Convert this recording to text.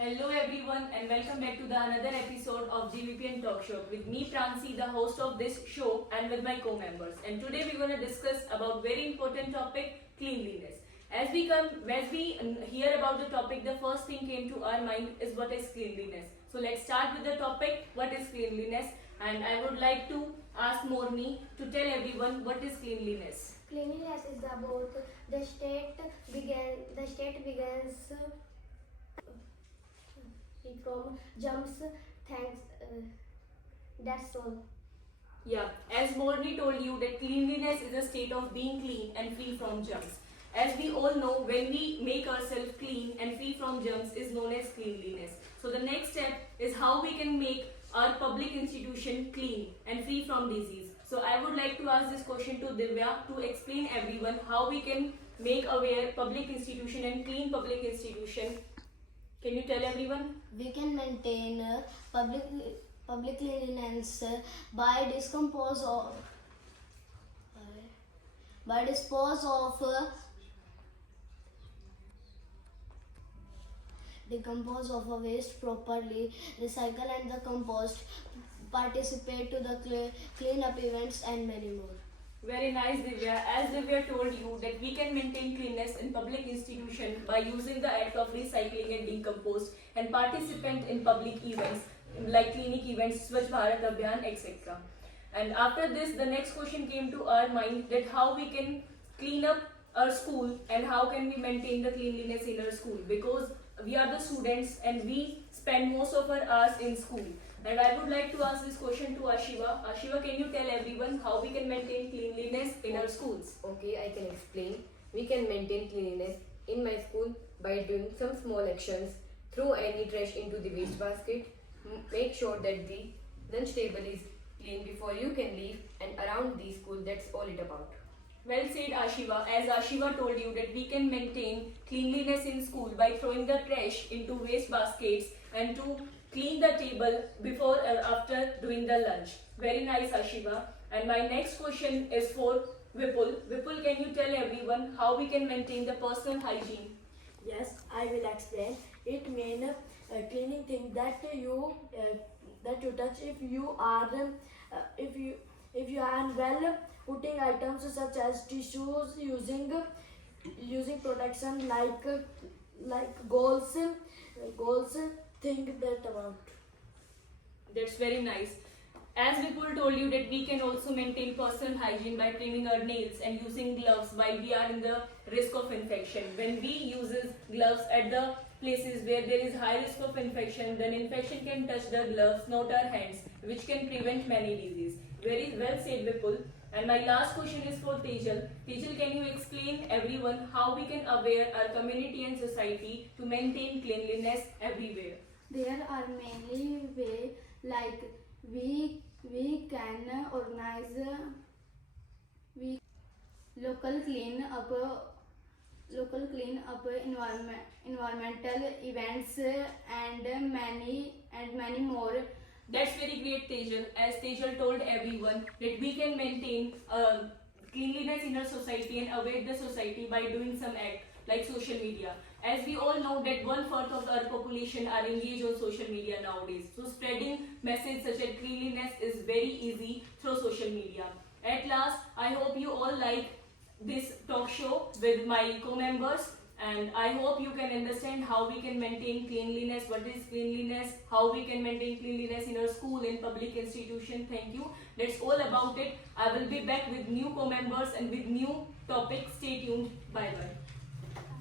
Hello everyone and welcome back to the another episode of GVPN Talk Show with me Pransi, the host of this show, and with my co-members. And today we're going to discuss about very important topic, cleanliness. As we hear about the topic, the first thing came to our mind is what is cleanliness. So let's start with the topic, what is cleanliness? And I would like to ask Morni to tell everyone what is cleanliness. Cleanliness is about the state begins from germs. Thanks. That's all. Yeah, as Morni told you that cleanliness is a state of being clean and free from germs. As we all know, when we make ourselves clean and free from germs is known as cleanliness. So the next step is how we can make our public institution clean and free from disease. So I would like to ask this question to Divya to explain everyone how we can make aware public institution and clean public institution. Can you tell everyone? We can maintain public cleanliness by dispose of decompose of a waste properly, recycle and the compost, participate to the cleanup events and many more. Very nice, Divya. As Divya told you that we can maintain cleanness in public institution by using the act of recycling and decompose and participate in public events like clinic events, Swachh Bharat Abhiyan, etc. And after this, the next question came to our mind that how we can clean up our school and how can we maintain the cleanliness in our school, because we are the students and we spend most of our hours in school. And I would like to ask this question to Ashiva. Ashiva, can you tell everyone how we can maintain cleanliness in our schools? Okay, I can explain. We can maintain cleanliness in my school by doing some small actions. Throw any trash into the waste basket. Make sure that the lunch table is clean before you can leave, and around the school. That's all it about. Well said, Ashiva. As Ashiva told you that we can maintain cleanliness in school by throwing the trash into waste baskets and to clean the table before or after doing the lunch. Very nice, Ashiva. And my next question is for Vipul. Vipul, can you tell everyone how we can maintain the personal hygiene? Yes, I will explain. It means cleaning things that you touch. If you are unwell, putting items such as tissues, using protection like goals. Think that about. That's very nice. As Vipul told you that we can also maintain personal hygiene by trimming our nails and using gloves while we are in the risk of infection. When we use gloves at the places where there is high risk of infection, then infection can touch the gloves, not our hands, which can prevent many diseases. Very well said, Vipul. And my last question is for Tejal. Tejal, can you explain everyone how we can aware our community and society to maintain cleanliness everywhere? There are many ways, like we can organize local clean up environmental events and many more. That's very great, Tejal. As Tejal told everyone that we can maintain cleanliness in our society and aware the society by doing some act like social media. As we all know that 1/4 of our population are engaged on social media nowadays. So spreading message such as cleanliness is very easy through social media. At last, I hope you all like this talk show with my co-members. And I hope you can understand how we can maintain cleanliness, what is cleanliness, how we can maintain cleanliness in our school, in public institution. Thank you. That's all about it. I will be back with new co-members and with new topics. Stay tuned. Bye-bye.